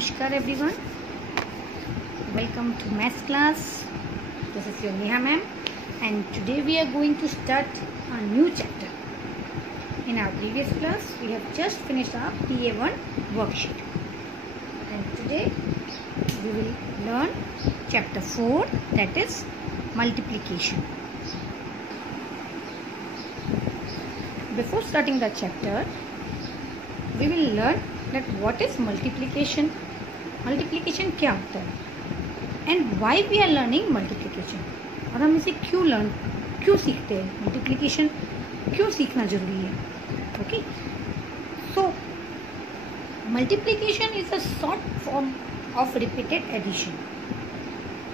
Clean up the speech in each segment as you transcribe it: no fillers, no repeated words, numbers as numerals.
Namaskar everyone. Welcome to maths class. This is your Neha ma'am, and today we are going to start a new chapter. In our previous class we have just finished our PA1 worksheet, and today we will learn chapter 4, that is multiplication. Before starting the chapter, we will learn that what is multiplication. Multiplication क्या होता है and why we are learning multiplication, और हम इसे क्यों सीखते हैं, multiplication क्यों सीखना जरूरी है. Okay, so multiplication is a short form of repeated addition.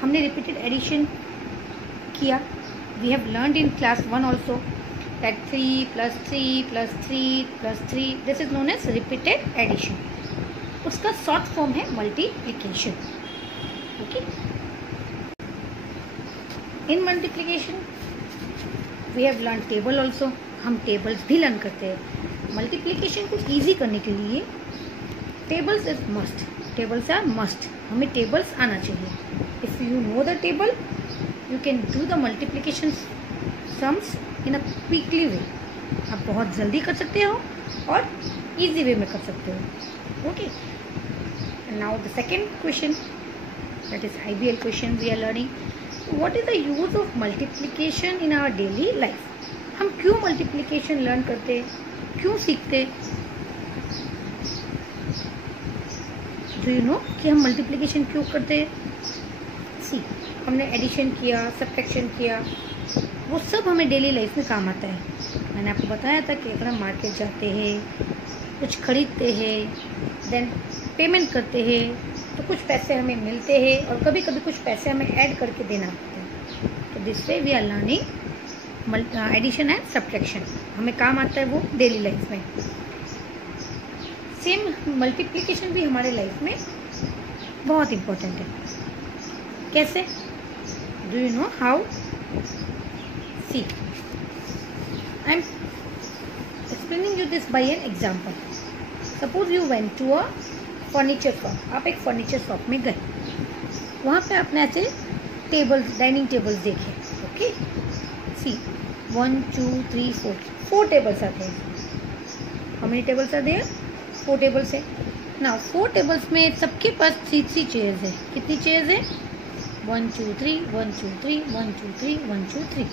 हमने repeated addition किया. We have learned in class 1 also that 3 plus 3 plus 3 plus 3, this is known as repeated addition. उसका शॉर्ट फॉर्म है multiplication. Okay, in multiplication we have learn table also. हम tables भी learn करते हैं. Multiplication को easy करने के लिए tables is must. Tables are must. हमें टेबल्स आना चाहिए. If you know the table you can do the multiplication sums in a quickly way. आप बहुत जल्दी कर सकते हो और इजी वे में कर सकते हो. Okay, now the second question, that is IBL question we are learning. What is the use of multiplication in our daily life? हम क्यों multiplication learn करते, क्यों सीखते? Do you know कि हम multiplication क्यों करते? See, हमने addition किया, subtraction किया, वो सब हमें डेली लाइफ में काम आता है. मैंने आपको बताया था कि अगर हम मार्केट जाते हैं, कुछ खरीदते हैं, देन पेमेंट करते हैं, तो कुछ पैसे हमें मिलते हैं और कभी कभी कुछ पैसे हमें ऐड करके देना पड़ता है. तो this way we are learning addition and subtraction. हमें काम आता है वो डेली लाइफ में. सेम मल्टीप्लिकेशन भी हमारे लाइफ में बहुत इम्पोर्टेंट है. कैसे? Do you know how? See, I am explaining you this by an example. Suppose you went to a furniture shop. आप एक फर्नीचर शॉप में गए. वहाँ पे आपने ऐसे टेबल्स, डाइनिंग टेबल्स देखे. ओके, सी 1 2 3 4 टेबल्स आते हैं. How many tables are there? 4 tables है ना. 4 टेबल्स में सबके पास 3 चेयर्स है. कितनी चेयर्स है? 1 2 3 1 2 3 1 2 3 1 2 3.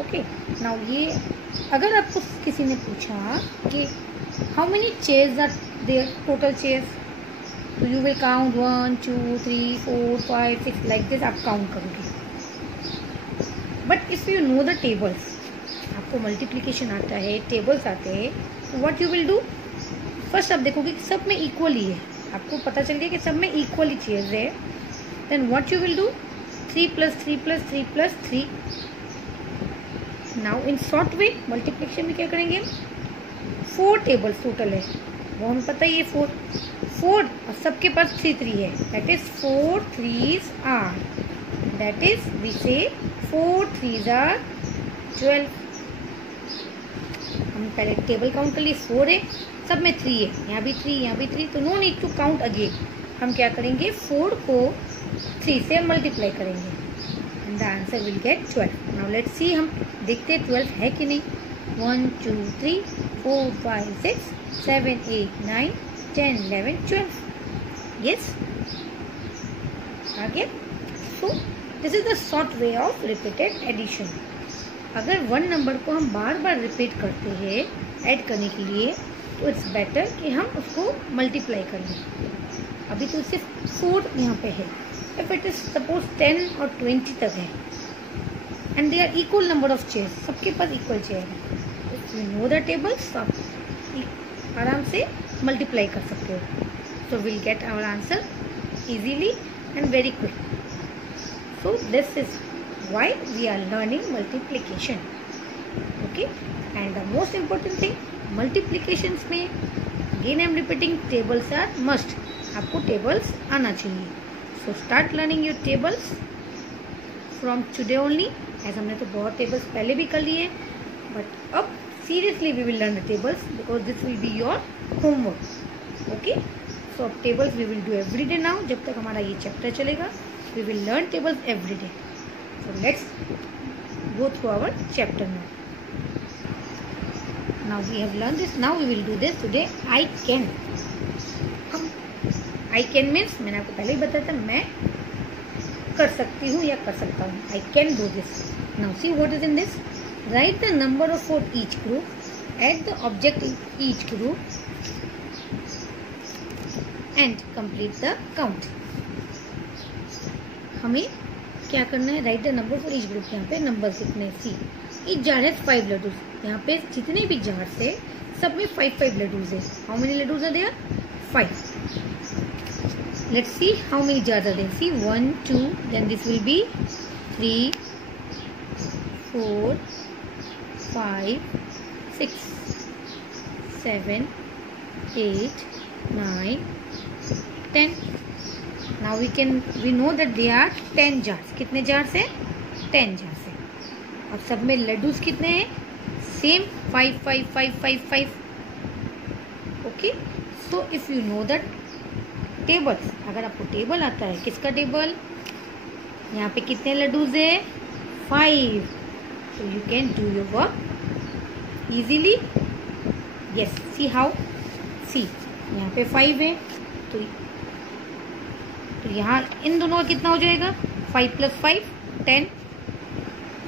ओके, नाउ ये अगर आपको किसी ने पूछा कि how many chairs are there, total chairs, तो you will count 1 2 3 4 5 6 like this. आप काउंट करोगे. But if you know the tables, आपको मल्टीप्लिकेशन आता है, टेबल्स आते हैं, तो what you will do? First आप देखोगे कि सब में इक्वली है. आपको पता चल गया कि सब में इक्वली चेयर्स है. Then what you will do? 3 plus 3 plus 3 plus 3. Now in short way multiplication में क्या करेंगे? 4 टेबल्स टोटल है, वो हमें पता ही है. 4 और सबके पास 3 है. That is 4 3s are, that is we say 4 3s are 12. हम पहले टेबल काउंट कर लिए. 4 है, सब में 3 है. यहाँ भी 3, यहाँ भी 3, तो no need to count again. हम क्या करेंगे? 4 को 3 से मल्टीप्लाई करेंगे and the answer will get 12. Now let's see, हम देखते हैं 12 है कि नहीं. 1 2 3 4 5 6 7 8 9 10 11 12. यस, आगे. So this is the short way of repeated addition. अगर वन नंबर को हम बार बार रिपीट करते हैं ऐड करने के लिए, तो इट्स बेटर कि हम उसको मल्टीप्लाई कर लें. अभी तो सिर्फ 4 यहाँ पे है. इफ इट इज सपोज 10 और 20 तक है and they are equal number of chairs, सबके पास इक्वल चेयर है, if you know the tables आप आराम से मल्टीप्लाई कर सकते हो. So will get our answer easily and very quick. So this is why we are learning multiplication. Okay, and the most important thing, multiplications में again I am repeating, tables are must. आपको tables आना चाहिए. So start learning your tables from today only. As हमने तो बहुत tables पहले भी कर लिए, बट अब seriously we will learn the tables because this will be your homework. Okay, So tables we will do every day now. जब तक हमारा ये चैप्टर चलेगा, we will learn tables every day. So let's go through our chapter now. Now we have learned this. Now we will do this today. I can. I can means मैंने आपको पहले ही बताया था, मैं कर सकती हूँ या कर सकता हूँ. I can do this. Now see what is in this. Write the number for each group. Add the object in each group and complete the count. हमें क्या करना है? Right the number for each group. यहाँ पे number कितने? सी. Each jar है 5 लड्डूज. यहाँ पे जितने भी जार से सब में 5 लड्डूज है. How many laddoos are there? 5. Let's see how many jar are there. See 1 2, then this will be 3 4 5 6 7 8 9 10. Now we know that there are 10 jars. कितने जार से? 10 जार से. अब सब में लड्डूज कितने हैं? Same 5 5 5 5 5. Okay. So if you know that tables, अगर आपको टेबल आता है, किसका टेबल? यहाँ पे कितने लड्डूज है? 5. So you can do your work easily. Yes. See how? See यहाँ पे 5 है, तो यहाँ इन दोनों का कितना हो जाएगा? 5 + 5 10.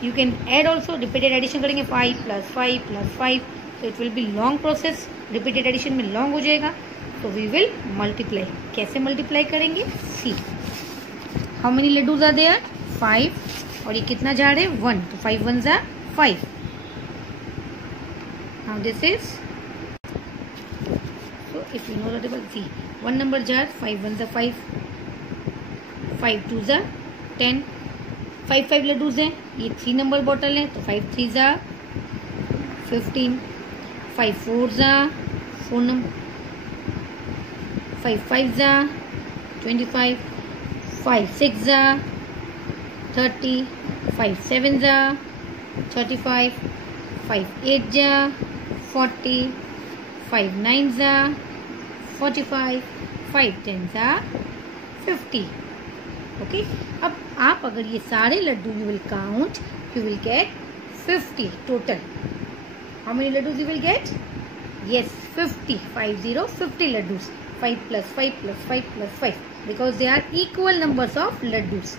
You can add also. Repeated addition करेंगे 5 + 5 + 5. तो it will be long process. Repeated addition में लॉन्ग हो जाएगा. तो वी विल मल्टीप्लाई. कैसे मल्टीप्लाई करेंगे? See how many laddoos are there? 5. और ये कितना जार है? 1. तो 5 1 ज़ा 5. Now this is, so if you know the table, see 1 number jar, 5 1 ज़ा 5, 5 2 ज़ा 10. 5 लड्डूज हैं. ये 3 नंबर बॉटल है, तो 5 3 ज़ा 15. 5 4 ज़ा 4 नंबर, 5 5 ज़ा 25. 5 6 ज़ा 30. 5 7 ज़ा 35. 5 8 ज़ा 40. 5 9 ज़ा 45. 5 10 ज़ा 50. ओके. अब आप अगर ये सारे laddoo you will count, you will get 50 total. How many laddoos you will get? Yes 50. 50 laddoos. 5 + 5 + 5 + 5, because they are equal numbers of laddus.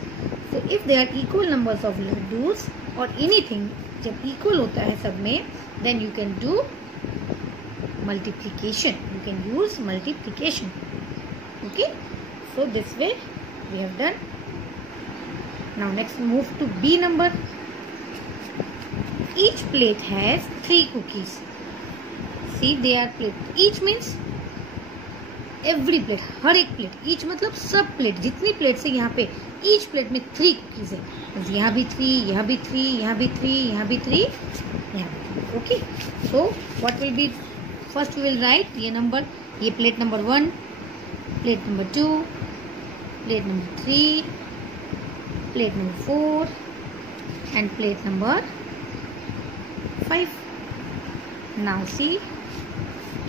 So if they are equal numbers of laddus or anything, जब equal होता है सब में, then you can do multiplication. You can use multiplication. Okay. So this way we have done. Now next move to B number. Each plate has 3 cookies. See they are plate. Each means every plate. हर एक plate. each मतलब सब plate. जितनी plate से यहाँ पे each plate में 3 cookies है. यहाँ भी 3, यहाँ भी 3, यहाँ भी 3, यहाँ भी 3, यहाँ भी 3. Okay. So what will be? First we will write ये नंबर. ये plate number 1, plate number 2, plate number 3, plate number 4 end plate number 5. Now see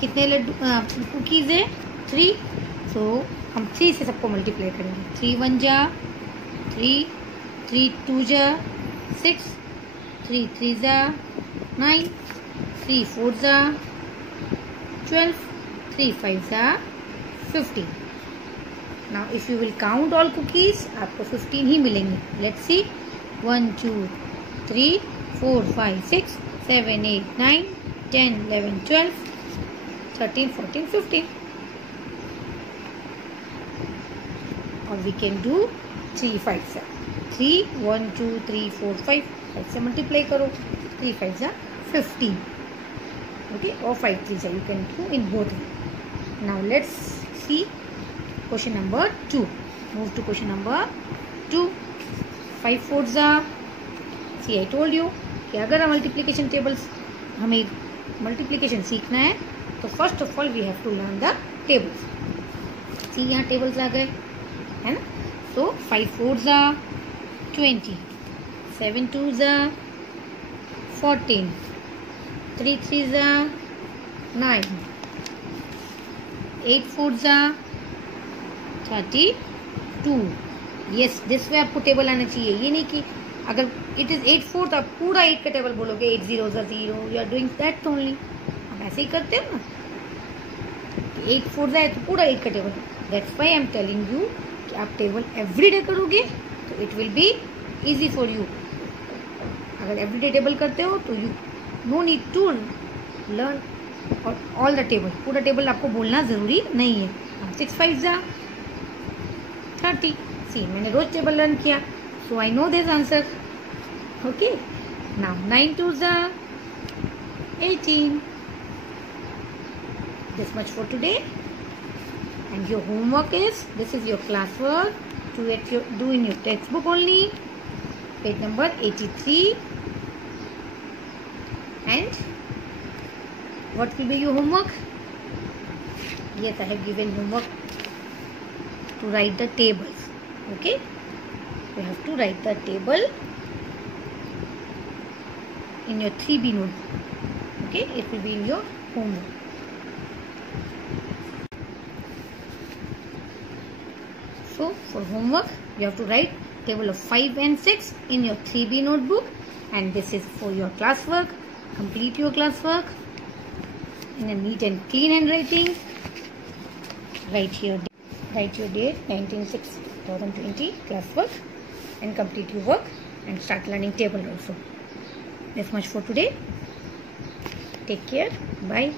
कितने लड्डू कुकीज़ है? 3. सो हम 3 से सबको मल्टीप्लाई करेंगे. 3 1 ज़ा 3, 3 2 ज़ा 6, 3 3 ज़ा 9, 3 4 ज़ा 12, 3 5 ज़ा 15. Now if you will count all cookies, आपको 15 ही मिलेंगे. Let's see. 1 2 3 4 5 6 7 8 9 10 11 12 13 14 15. और we can do 3 5 7. 3 1 2 3 4 5. 5 से मल्टीप्लाई करो. 3 5 ज़ा 15. Okay. और 5 3 ज़ा. You can do in both. Now let's see question number 2. Move to question number 2. 5 4 ज़ा. See I told you कि अगर मल्टीप्लिकेशन टेबल्स हमें मल्टीप्लिकेशन सीखना है, तो first of all we have to learn the tables. See यहाँ tables आ गए, है ना. सो 5 4 ज़ा 20, 7 2 ज़ा 14, 3 3 ज़ा 9, 8 4 ज़ा 32. यस, दिस वे आपको टेबल आना चाहिए. ये नहीं कि अगर इट इज 8/4 तो आप पूरा 8 का टेबल बोलोगे. 8 zeros are 0. You are doing that only. आप ऐसे ही करते हो ना. 8/4 है तो पूरा 8 का table. That's why I am telling you कि आप टेबल एवरीडे करोगे तो it will be easy for you. अगर एवरीडे टेबल करते हो तो you no need to learn all the table. पूरा टेबल आपको बोलना ज़रूरी नहीं है. 6 5 30. सी, मैंने रोज टेबल लर्न किया, so I know this answer. Okay, now 9 2 18. This much for today, and your homework is, this is your classwork to do in your textbook only, page number 83. And what will be your homework? Yes, I have given homework to write the tables. Okay, you have to write the table in your 3B notebook. Okay, it will be in your homework. So for homework you have to write table of 5 and 6 in your 3B notebook, and this is for your classwork. Complete your classwork in a neat and clean handwriting. Write your date 19/6/2020 classwork, and complete your work and start learning table also. This much for today. Take care. Bye.